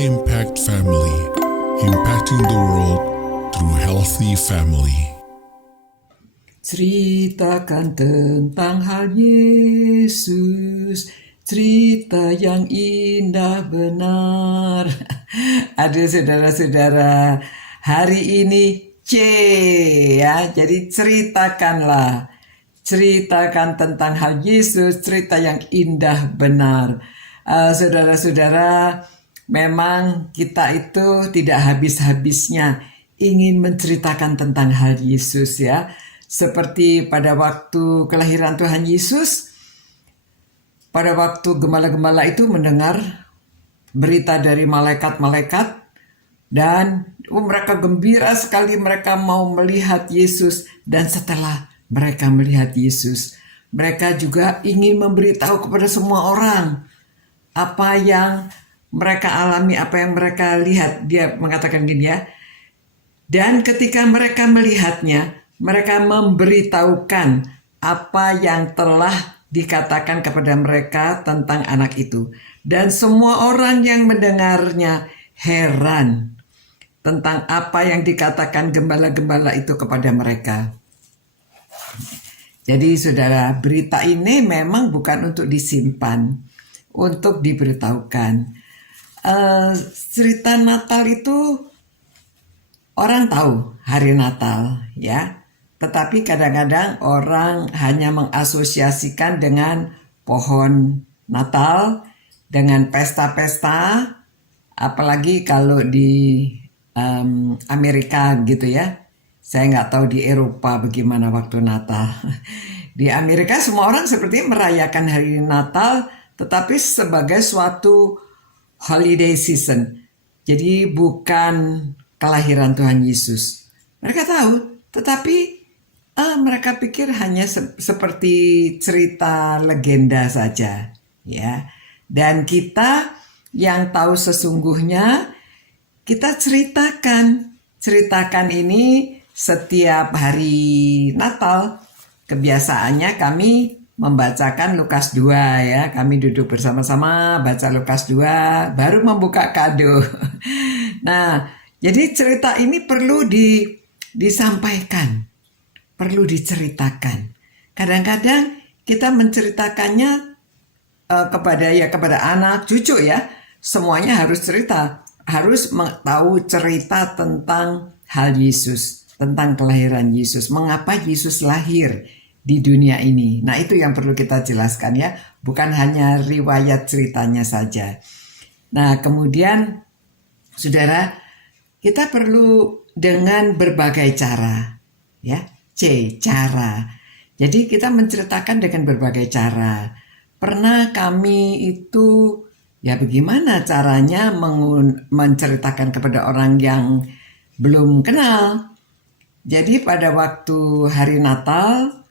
Impact Family, impacting the world through healthy family. Ceritakan tentang hal Yesus, cerita yang indah benar. Aduh saudara-saudara, hari ini C ya, jadi ceritakanlah. Ceritakan tentang hal Yesus, cerita yang indah benar. Saudara-saudara, memang kita itu tidak habis-habisnya ingin menceritakan tentang hal Yesus ya. Seperti pada waktu kelahiran Tuhan Yesus, pada waktu gembala-gembala itu mendengar berita dari malaikat-malaikat dan mereka gembira sekali, mereka mau melihat Yesus. Dan setelah mereka melihat Yesus, mereka juga ingin memberitahu kepada semua orang apa yang mereka alami, apa yang mereka lihat. Dia mengatakan gini ya, dan ketika mereka melihatnya, mereka memberitahukan apa yang telah dikatakan kepada mereka tentang anak itu. Dan semua orang yang mendengarnya heran tentang apa yang dikatakan gembala-gembala itu kepada mereka. Jadi saudara, berita ini memang bukan untuk disimpan, untuk diberitahukan. Cerita Natal itu orang tahu hari Natal ya, tetapi kadang-kadang orang hanya mengasosiasikan dengan pohon Natal, dengan pesta-pesta, apalagi kalau di Amerika gitu ya. Saya nggak tahu di Eropa bagaimana waktu Natal. Di Amerika semua orang seperti merayakan hari Natal, tetapi sebagai suatu holiday season. Jadi bukan kelahiran Tuhan Yesus. Mereka tahu, tetapi mereka pikir hanya seperti cerita legenda saja, ya. Dan kita yang tahu sesungguhnya, kita ceritakan ini setiap hari Natal. Kebiasaannya kami membacakan Lukas 2 ya. Kami duduk bersama-sama baca Lukas 2 baru membuka kado. Nah, jadi cerita ini perlu disampaikan, perlu diceritakan. Kadang-kadang kita menceritakannya kepada anak, cucu ya. Semuanya harus cerita, harus tahu cerita tentang hal Yesus, tentang kelahiran Yesus, mengapa Yesus lahir di dunia ini. Nah, itu yang perlu kita jelaskan ya, bukan hanya riwayat ceritanya saja. Nah, kemudian saudara, kita perlu dengan berbagai cara ya, C, cara. Jadi kita menceritakan dengan berbagai cara. Pernah kami itu ya bagaimana caranya menceritakan kepada orang yang belum kenal. Jadi pada waktu hari Natal,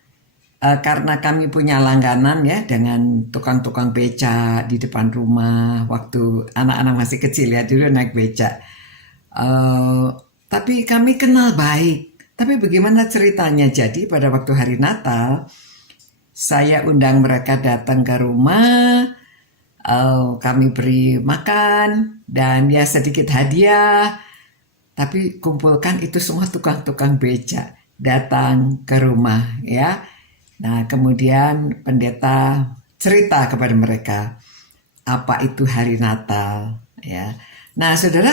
karena kami punya langganan ya dengan tukang-tukang beca di depan rumah waktu anak-anak masih kecil ya, dulu naik beca. Tapi kami kenal baik. Tapi bagaimana ceritanya? Jadi pada waktu hari Natal, saya undang mereka datang ke rumah, kami beri makan dan ya sedikit hadiah. Tapi kumpulkan itu semua tukang-tukang beca datang ke rumah ya. Nah, kemudian pendeta cerita kepada mereka apa itu hari Natal ya. Nah, saudara,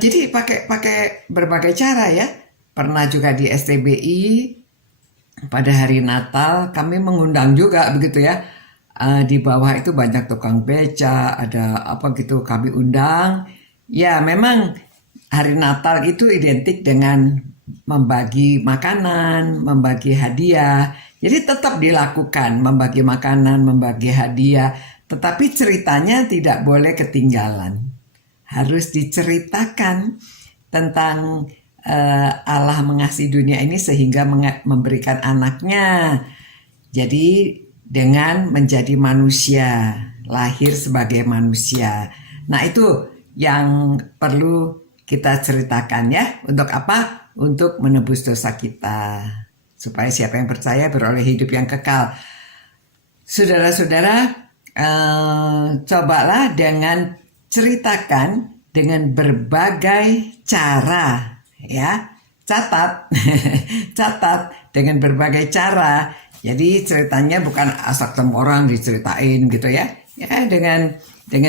jadi pakai berbagai cara ya. Pernah juga di STBI pada hari Natal kami mengundang juga begitu ya. Di bawah itu banyak tukang beca, ada apa gitu kami undang. Ya, memang hari Natal itu identik dengan membagi makanan, membagi hadiah. Jadi tetap dilakukan membagi makanan, membagi hadiah. Tetapi ceritanya tidak boleh ketinggalan. Harus diceritakan tentang Allah mengasihi dunia ini sehingga memberikan anaknya. Jadi dengan menjadi manusia, lahir sebagai manusia. Nah, itu yang perlu kita ceritakan ya. Untuk apa? Untuk menebus dosa kita, supaya siapa yang percaya beroleh hidup yang kekal. Saudara-saudara, cobalah dengan ceritakan dengan berbagai cara, ya. Catat, catat dengan berbagai cara. Jadi ceritanya bukan asal ketemu orang diceritain gitu ya. Ya dengan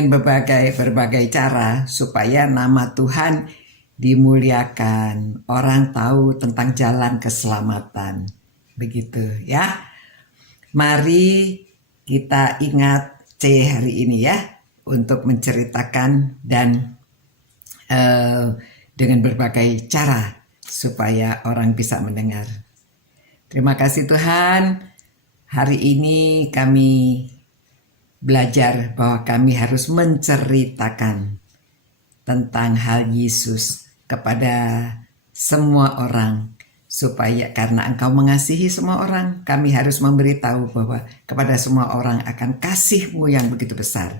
berbagai cara supaya nama Tuhan dimuliakan. Orang tahu tentang jalan keselamatan. Begitu ya. Mari kita ingat C hari ini ya untuk menceritakan dan dengan berbagai cara supaya orang bisa mendengar. Terima kasih Tuhan. Hari ini kami belajar bahwa kami harus menceritakan tentang hal Yesus kepada semua orang. Supaya karena Engkau mengasihi semua orang, kami harus memberitahu bahwa kepada semua orang akan kasih-Mu yang begitu besar.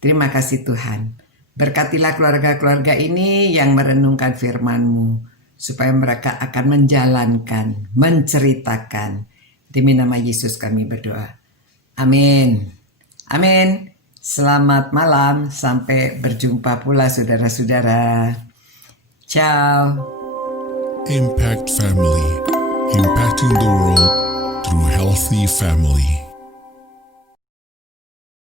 Terima kasih Tuhan. Berkatilah keluarga-keluarga ini yang merenungkan firman-Mu. Supaya mereka akan menjalankan, menceritakan. Demi nama Yesus kami berdoa. Amin. Amin. Selamat malam. Sampai berjumpa pula saudara-saudara. Ciao. Impact Family, impacting the world through healthy family.